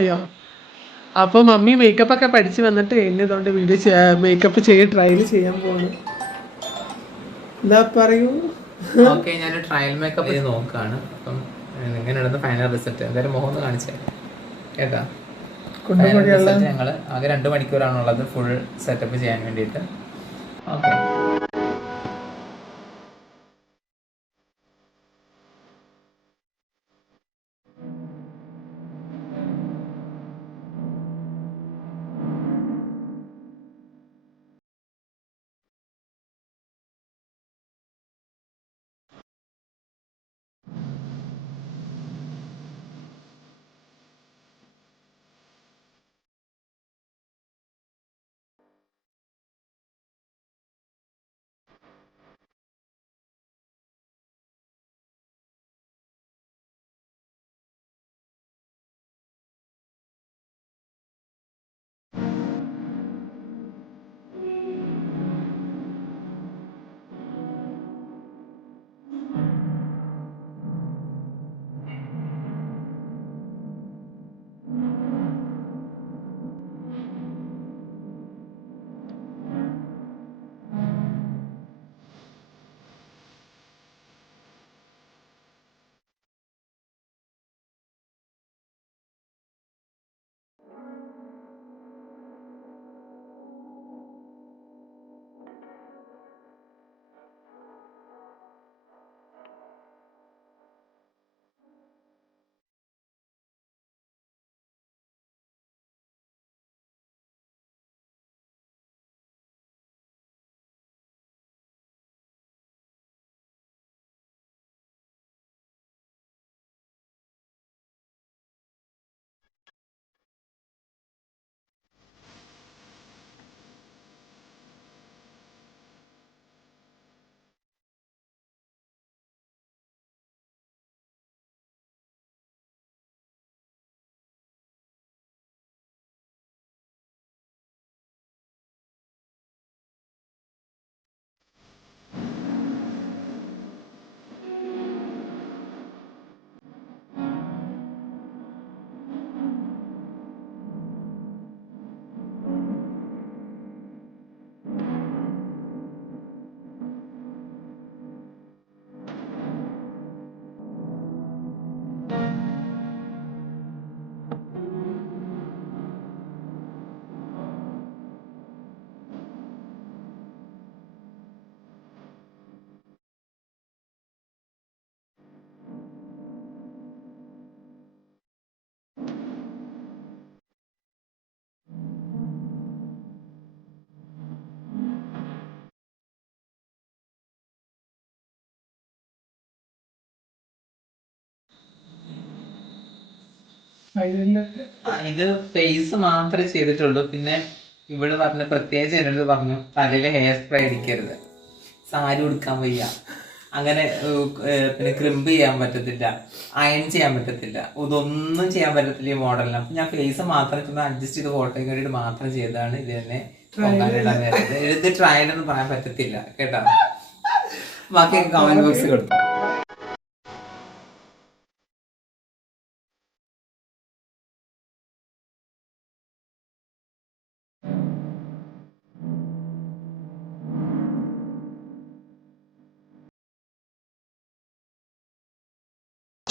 അയ്യോ അപ്പോൾ mummy makeup ഒക്കെ പഠിച്ച് വന്നിട്ട് എന്നെ ഇതുകൊണ്ട് വീഡിയോ മേക്കപ്പ് ട്രയൽ ചെയ്യാൻ പോവാണ്. എന്താ പറയൂ? ഓക്കെ, ഞാൻ ട്രയൽ മേക്കപ്പ് ചെയ്ത് നോക്കുകയാണ്. അപ്പം എങ്ങനെയുള്ളത് ഫൈനൽ റിസൾട്ട് എന്തായാലും മുഖം ഒന്ന് കാണിച്ചു തരാം കേട്ടാ. ഫൈനൽ റിസൾട്ട് ഞങ്ങൾ ആകെ 2 മണിക്കൂറാണുള്ളത് ഫുൾ സെറ്റപ്പ് ചെയ്യാൻ വേണ്ടിയിട്ട്. ഓക്കെ, ഇത് ഫേസ് മാത്രമേ ചെയ്തിട്ടുള്ളൂ. പിന്നെ ഇവിടെ പറഞ്ഞ പ്രത്യേകിച്ച് എന്നോട് പറഞ്ഞു തലയില് ഹെയർ സ്പ്രേ അടിക്കരുത്, സാരി ഉടുക്കാൻ വയ്യ, അങ്ങനെ പിന്നെ ക്രിമ്പ് ചെയ്യാൻ പറ്റത്തില്ല, അയൺ ചെയ്യാൻ പറ്റത്തില്ല, ഇതൊന്നും ചെയ്യാൻ പറ്റത്തില്ല ഈ മോഡലിന്. അപ്പൊ ഞാൻ ഫേസ് മാത്രം ചുമ്മാ അഡ്ജസ്റ്റ് ചെയ്ത് ഫോട്ടോയ്ക്ക് വേണ്ടിയിട്ട് മാത്രം ചെയ്തതാണ്. ഇത് തന്നെ ഇത് ട്രയൽ ഒന്നും പറയാൻ പറ്റത്തില്ല കേട്ടോ. ബാക്കിയൊക്കെ കമന്റ് ബോക്സിൽ കൊടുത്തു.